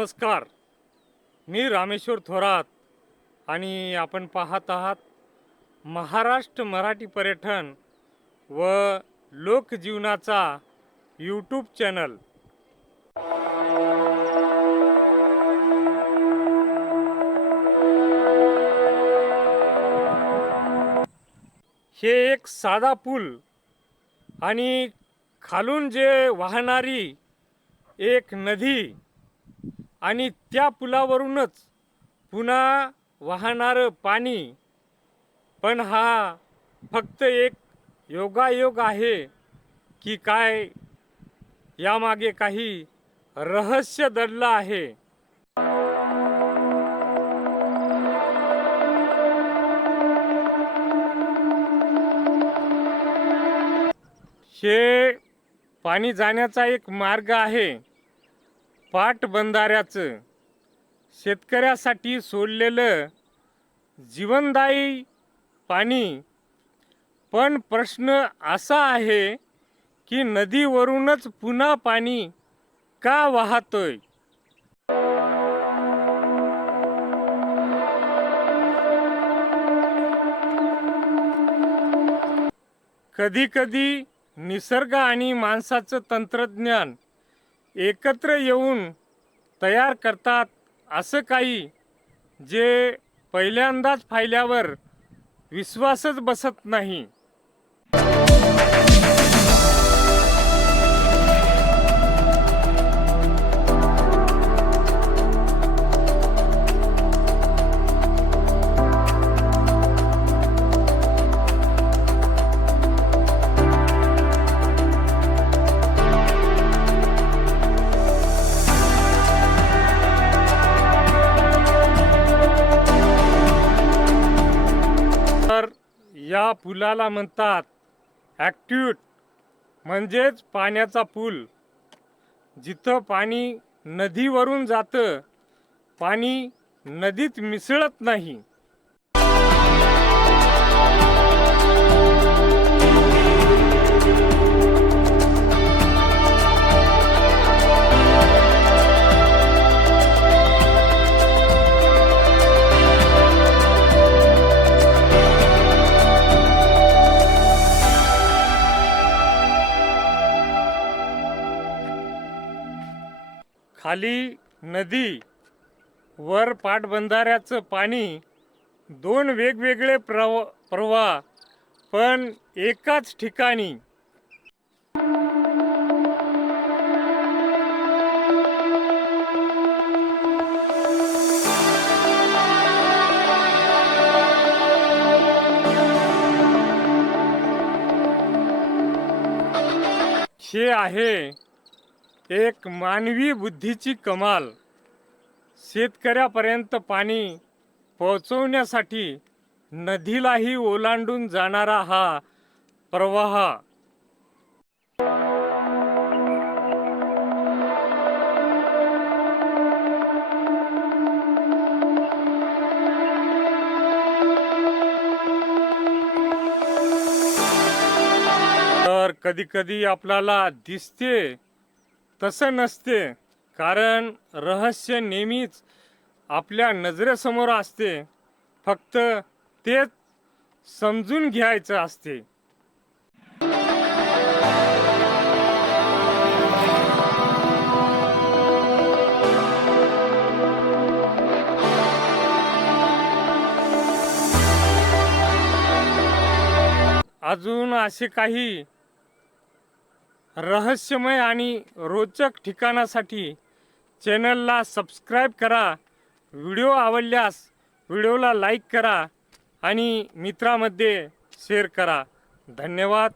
नमस्कार, मी रामेश्वर थोरात आणि आपण पाहत आहात महाराष्ट्र मराठी पर्यटन व लोकजीवनाचा यूट्यूब चॅनल। हे एक साधा पूल आणि खालून जे वाहणारी एक नदी आणि त्या पुलावरूनच पुन्हा वाहणारं पाणी। पण हा फक्त एक योगायोग आहे की काय यामागे काही रहस्य दडलं आहे। हे पाणी जाण्याचा एक मार्ग आहे पाटबंधाऱ्याचं, शेतकऱ्यासाठी सोडलेलं जीवनदायी पाणी। पण प्रश्न असा आहे की नदीवरूनच पुन्हा पाणी का वाहतोय? कधी कधी निसर्ग आणि माणसाचं तंत्रज्ञान एकत्र येऊन तयार करतात असं काही जे पहिल्यांदाच पाहिल्यावर विश्वासच बसत नाही। या पुलाला म्हणतात ॲक्व्हेडक्ट, म्हणजेच पाण्याचा पूल। जिथं पाणी नदीवरून जातं, पाणी नदीत मिसळत नाही। खाली नदी, वर पाटबंधाऱ्याचं पाणी, दोन वेगवेगळे प्रवाह पण एकाच ठिकाणी। हे आहे एक मानवी बुद्धीची कमाल। शेतकऱ्यापर्यंत पाणी पोहोचवण्यासाठी नदीलाही ओलांडून जाणारा हा प्रवाह। तर कधी कधी आपल्याला दिसते तसं नसते, कारण रहस्य नेहमीच आपल्या नजरेसमोर असते, फक्त तेच समजून घ्यायचं असते। अजून असे काही रहस्यमय आणि रोचक ठिकाणासाठी चॅनलला सबस्क्राईब करा। व्हिडिओ आवडल्यास व्हिडिओला लाईक करा आणि मित्रांमध्ये शेअर करा। धन्यवाद।